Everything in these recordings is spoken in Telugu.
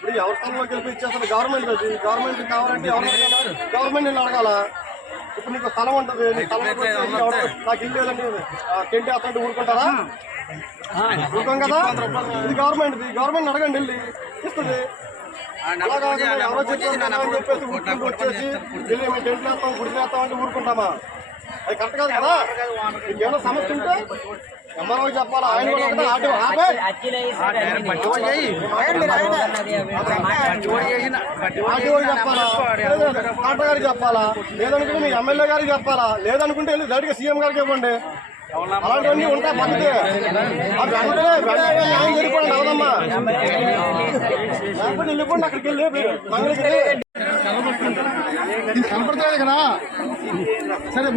ఇప్పుడు ఎవరి స్థలంలో గెలిపి ఇచ్చేస్తాను. గవర్నమెంట్ అది. గవర్నమెంట్ కావాలంటే ఎవరు గవర్నమెంట్ నేను అడగాల. ఇప్పుడు నీకు స్థలం ఉంటుంది. నీ స్థలం నాకు ఇల్లు లేదండి టెంట్ అతను ఊరుకుంటారా ఊరుకోం కదా? ఇది గవర్నమెంట్ ఇది గవర్నమెంట్ అడగండి వెళ్ళి. ఇస్తుంది. ఎవరో చెప్పేసి ఊరుకుంటూ వచ్చేసి వెళ్ళి మేము టెంట్ వేస్తాం గుడి వేస్తాం అంటే ఊరుకుంటామా? అది కరెక్ట్ కాదు కదా? ఇంకేమైనా సమస్య ఉంటే ఎంఆర్ఓ చెప్పాలా? ఆయన కూడా ఒకటే ఆటో. ఆపే. చెప్పాలా? కలెక్టర్ గారికి చెప్పాలా? లేదనుకుంటే మీ ఎమ్మెల్యే గారికి చెప్పాలా? లేదనుకుంటే వెళ్ళి డైరెక్ట్గా సీఎం గారికి ఇవ్వండి. అలాంటివన్నీ ఉంటాయి పద్ధతి. అది వెంటనే వెంటనే న్యాయం జరిగిపోండి అవదమ్మా వెళ్ళిపోండి అక్కడికి వెళ్ళి మంగళగిరి కనపడుతుంది కదా. సరే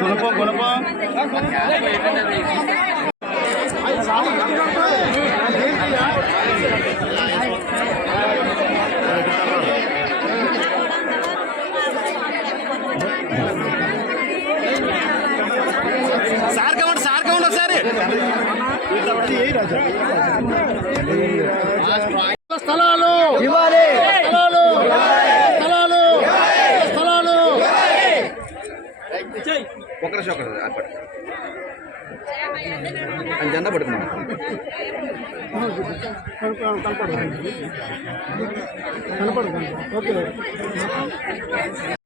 గుణపం గుణపం సార్ కౌంట్ సార్ కౌంట్ ఒకసారి. స్థలాలు. స్థలాలు స్థలాలు స్థలాలు ఒక్క నిమిషం ఒక్క నిమిషం అటు పట్టు.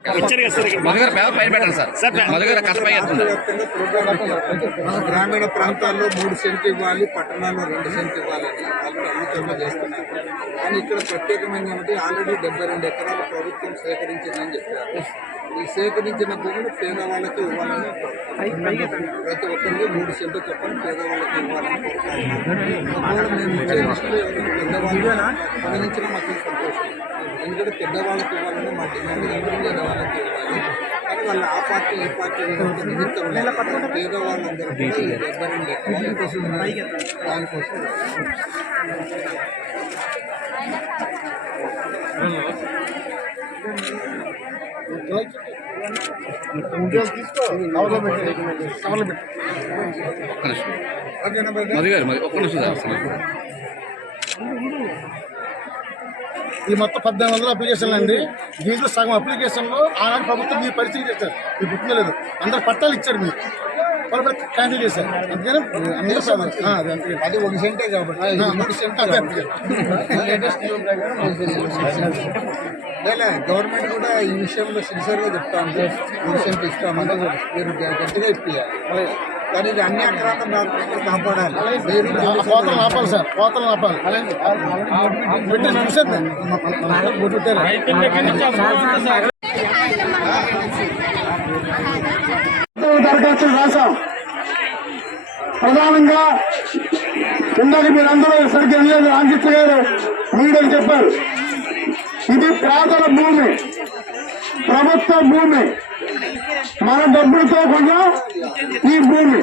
ఆయన జెండా పట్టుకున్నాం మధుగారు పేద పైన పెట్టండి సార్. మధుగారు కష్టపై ఎత్తుంది మన గ్రామీణ ప్రాంతాల్లో మూడు సెంట్లు ఇవ్వాలి పట్టణాల్లో రెండు సెంట్లు ఇవ్వాలని వాళ్ళు ఆలోచనలు చేస్తున్నారు. కానీ ఇక్కడ ప్రత్యేకమైన ఏమిటి? ఆల్రెడీ డెబ్బై రెండు ఎకరాలు ప్రభుత్వం సేకరించిందని చెప్పారు. ఈ సేకరించిన భూములు పేదవాళ్ళకి ఇవ్వాలని ప్రతి ఒక్కరికి మూడు సెంట్లు చెప్పని పేదవాళ్ళకి ఇవ్వాలని కోరుతారు మేము ఇచ్చే లిస్టులో ఎవరైనా పెద్దవాళ్ళు పరిగణించడం మాకు సంతోషం. ఎందుకంటే పెద్దవాళ్ళకి ఇవ్వాలని మా డిమాండ్ లేని వాళ్ళకి ఇవ్వాలి. కానీ వాళ్ళు ఆ పార్టీ ఈ పార్టీ నిమిత్తం పేదవాళ్ళందరూ కూడా ఈ దానికోసం. ఒక్క నిమిషం. ఒక్క నిమిషం సార్ అసలు. ఈ మొత్తం పద్దెనిమిది వందల అప్లికేషన్లు అండి. దీంట్లో సగం అప్లికేషన్లో ఆనాడు ప్రభుత్వం మీరు పరిస్థితి చేశారు మీకు గుర్తులేదు. అందరు పట్టాలు ఇచ్చారు క్యాన్సిల్ చేశారు. అందుకని. ఆ, అదే ఒక సెంటే కాబట్టి. లేటెస్ట్ లేదా గవర్నమెంట్ కూడా ఈ విషయంలో సిన్సియర్గా చెప్తా ఉంది. మూడు సెంట్లు ఇస్తామని మీరు గట్టిగా ఇప్పియాలి కానీ ఇది అన్ని అక్రాంతం కాపాడాలి. కోతలు ఆపాలి సార్ కోతలు ఆపాలి రాశాం. ప్రధానంగా ఇందాక మీరందరూ సరిగ్గా లేదు రామకృష్ణ గారు మీడియాకి చెప్పారు. ఇది పేదల భూమి ప్రభుత్వ భూమి. మన డబ్బులతో కొన్నాం ఈ భూమి.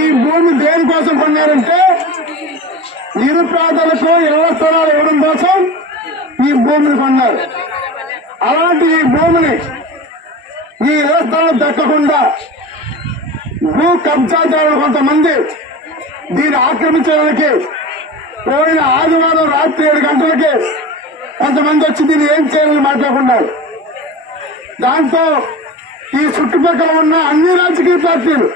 ఈ భూమి దేనికోసం కొన్నారంటే నిరుపేదలకు ఇళ్ళ స్థలాలు ఇవ్వడం కోసం ఈ భూమిని కొన్నారు. అలాంటి ఈ భూమిని ఈ ఇళ్ళ స్థలం దక్కకుండా భూ కబ్జాదారులు కొంతమంది దీన్ని ఆక్రమించడానికి పోయిన ఆదివారం రాత్రి ఏడు గంటలకి కొంతమంది వచ్చి దీన్ని ఏం చేయాలని మాట్లాడుకున్నారు. దాంతో ఈ చుట్టుపక్కల ఉన్న అన్ని రాజకీయ పార్టీలు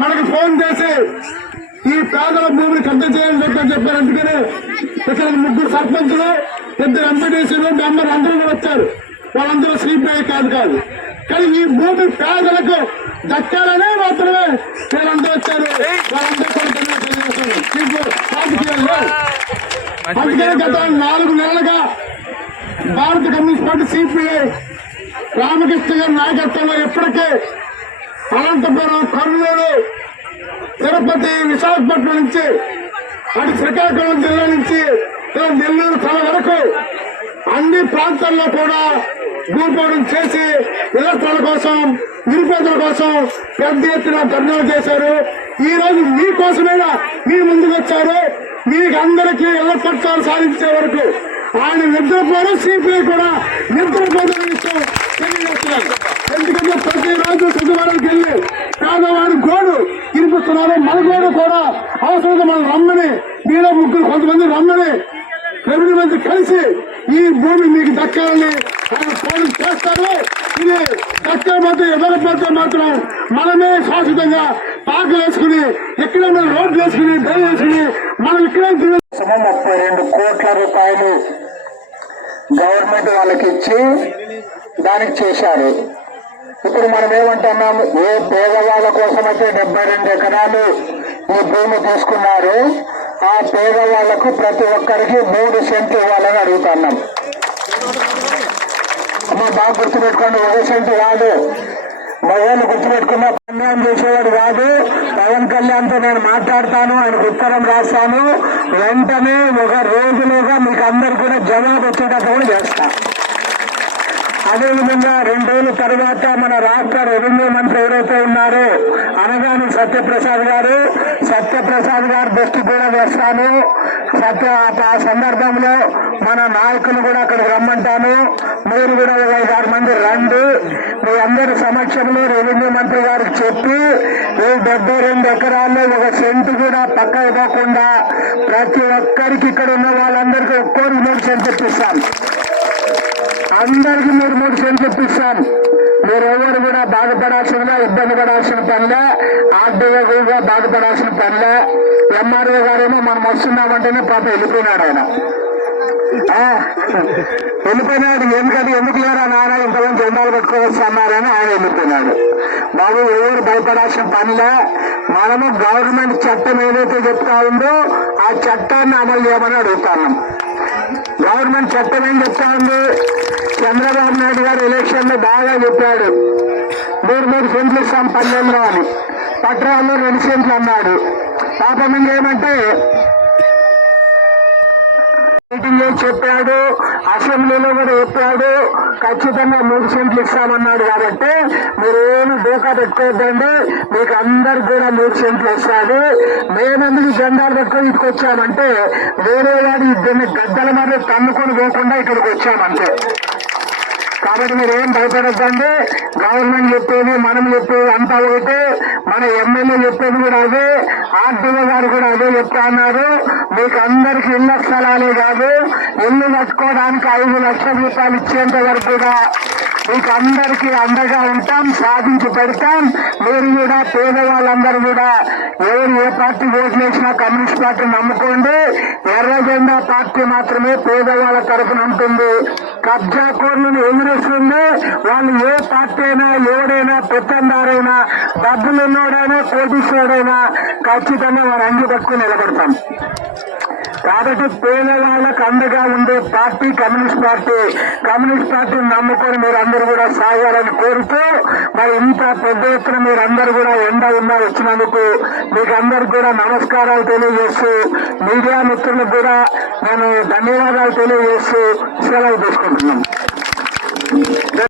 మనకు ఫోన్ చేసి ఈ పేదల భూమిని కబ్జా చేయాలని చెప్పి చెప్పారు. అందుకని ఇక్కడ ముగ్గురు సర్పంచులు ఇద్దరు ఎంపీటీసీలు మెంబర్ అందరూ కూడా వచ్చారు. వాళ్ళందరూ సిపిఐ కాదు కాదు. కానీ ఈ భూమి పేదలకు దక్కాలనే మాత్రమే వీళ్ళందరూ వచ్చారు. వాళ్ళందరూ. అందుకని గత నాలుగు నెలలుగా భారత కమ్యూనిస్ట్ పార్టీ సిపిఐ రామకృష్ణ గారి నాయకత్వంలో ఇప్పటికే అనంతపురం కర్నూలు తిరుపతి విశాఖపట్నం నుంచి అటు శ్రీకాకుళం జిల్లా నుంచి నెల్లూరు తల వరకు అన్ని ప్రాంతాల్లో కూడా భూపోవడం చేసి నిరసనల కోసం నిరుపేదల కోసం పెద్ద ఎత్తున ధర్నాలు చేశారు. ఈ రోజు మీకోసమైనా మీ ముందుకు వచ్చారు. మీకు అందరికీ ఇళ్ళ పట్టాలు సాధించే వరకు ఆయన నిద్రపోవడం సిపిఐ కూడా నిద్రపోవడం విషయం తెలియజేస్తున్నారు. ఎందుకంటే ప్రతిరోజు శుక్రవారానికి వెళ్ళి పేదవాడి గోడు వినిపిస్తున్నారు మన గోడు కూడా అవసరం మనం రమ్మని మీలో ముగ్గురు కొంతమంది రమ్మని రెవెన్యూ మంత్రి కలిసి ఈ భూమి మీకు దక్కాలని ఆయన పోలీసు చేస్తారు. ఇది దక్కకపోతే ఇవ్వకపోతే మాత్రం మనమే శాశ్వతంగా పాకలు వేసుకుని ఎక్కడైనా రోడ్లు వేసుకుని దయ వేసుకుని మనం ఇక్కడే తిరిగి ముప్పై రెండు కోట్ల రూపాయలు గవర్నమెంట్ వాళ్ళకి ఇచ్చి దానికి చేశారు. ఇప్పుడు మనం ఏమంటున్నాం? ఏ పేదవాళ్ళ కోసం అయితే డెబ్బై రెండు ఎకరాలు ఈ భూమి తీసుకున్నారు ఆ పేదవాళ్ళకు ప్రతి ఒక్కరికి మూడు సెంట్లు ఇవ్వాలని అడుగుతున్నాం. అమ్మ బాగా గుర్తుపెట్టుకోండి ఒక సెంటు కాదు. మగవాళ్ళు గుర్తుపెట్టుకున్న అన్యాయం చేసేవాడు కాదు. పవన్ కళ్యాణ్తో నేను మాట్లాడతాను ఆయనకు ఉత్తరం రాస్తాను వెంటనే ఒక రోజులోగా మీకు అందరు కూడా జవాబు వచ్చేటట్టు కూడా చేస్తాను. అదేవిధంగా రెండు తర్వాత మన రాష్ట్ర రెవెన్యూ మంత్రి ఎవరైతే ఉన్నారో అనగాని సత్యప్రసాద్ గారు సత్యప్రసాద్ గారు దృష్టి కూడా వేస్తాను. సత్య ఆ సందర్భంలో మన నాయకులు కూడా అక్కడికి రమ్మంటాను. మీరు కూడా ఒక ఐదు ఆరు మంది రండి. మీ అందరి సమక్షంలో రెవెన్యూ మంత్రి గారికి చెప్పి ఈ డెబ్బై రెండు ఎకరాల్లో ఒక సెంటు కూడా పక్క ఇవ్వకుండా ప్రతి ఒక్కరికి ఇక్కడ ఉన్న వాళ్ళందరికీ ఒక్కోరికి మూడు సెంటు ఇప్పిస్తాను. అందరికి మూడు మూడు సెంట్లు ఇప్పిస్తాను మీరెవరు కూడా బాధపడాల్సిన ఇబ్బంది పడాల్సిన పనిలే ఆర్డీఓ కూడా బాధపడాల్సిన పనిలే. ఎంఆర్ఓ గారేమో మనం వస్తున్నామంటేనే పాప వెళ్ళిపోయినాడు ఆయన. వెళ్ళిపోయినాడు. ఎందుకంటే ఎందుకు లేరా నాన్న ఇంతమంది జెండాలు పెట్టుకోవచ్చు అన్నారని ఆయన వెళ్ళిపోయినాడు. బాబు ఎవరు భయపడాల్సిన పనిలే? మనము గవర్నమెంట్ చట్టం ఏదైతే చెప్తా ఉందో ఆ చట్టాన్ని అమలు చేయమని అడుగుతాను. గవర్నమెంట్ చట్టం ఏం చెప్తా ఉంది? చంద్రబాబు నాయుడు గారు ఎలక్షన్లో బాగా చెప్పాడు. మూడు మూడు సెంట్లు ఇస్తాం పల్లెల్లో అని. పట్టణాల్లో రెండు సెంట్లు అన్నాడు. పాపం ఇంకేమంటే మీటింగ్ చెప్పాడు అసెంబ్లీలో కూడా చెప్పాడు ఖచ్చితంగా మూడు సెంట్లు ఇస్తామన్నాడు కాబట్టి మీరు ఏమి డోకా పెట్టుకోవద్దండి. మీకు అందరికి కూడా మూడు సెంట్లు ఇస్తాడు. మేమెందుకు జెండాలు పెట్టుకొని ఇక్కడికి వచ్చామంటే వేరే వాడి ఇద్దరిని గద్దల మరి తన్నుకొని పోకుండా ఇక్కడికి వచ్చామంటే. కాబట్టి మీరు ఏం భయపడద్దండి? గవర్నమెంట్ చెప్పేది మనం చెప్పేది అంతా ఒకటే. మన ఎమ్మెల్యే చెప్పేది కూడా అదే. ఆర్టీఓ గారు కూడా అదే చెప్తా ఉన్నారు. మీకు అందరికి ఇళ్ళ స్థలాలే కాదు ఇల్లు కట్టుకోవడానికి ఐదు లక్షల రూపాయలు ఇచ్చేంత వరకు కూడా మీకు అందరికీ అండగా ఉంటాం సాధించి పెడతాం. మీరు కూడా పేదవాళ్ళందరూ కూడా ఎవరు ఏ పార్టీ ఓట్లు వేసినా కమ్యూనిస్ట్ పార్టీ నమ్ముకోండి. ఎర్ర జెండా పార్టీ మాత్రమే పేదవాళ్ళ తరఫున ఉంటుంది. కబ్జా కోర్లను ఎదురు వాళ్ళు ఏ పార్టీ అయినా ఎవడైనా పెత్తందారైనా డబ్బులు ఉన్నోడైనా కోటీశ్వరుడైనా ఖచ్చితంగా వారు అంగి పట్టుకుని నిలబడతాం. కాబట్టి పేదవాళ్ళకు అండగా ఉండే పార్టీ కమ్యూనిస్ట్ పార్టీ కమ్యూనిస్ట్ పార్టీని నమ్ముకొని మీరు అందరూ కూడా సాగాలని కోరుతూ మరి ఇంత పెద్ద ఎత్తున మీరు అందరూ కూడా ఎండ ఉన్నా వచ్చినందుకు మీకు అందరికి కూడా నమస్కారాలు తెలియజేస్తూ మీడియా మిత్రులకు కూడా నేను ధన్యవాదాలు తెలియజేస్తూ సెలవు తీసుకుంటున్నాను.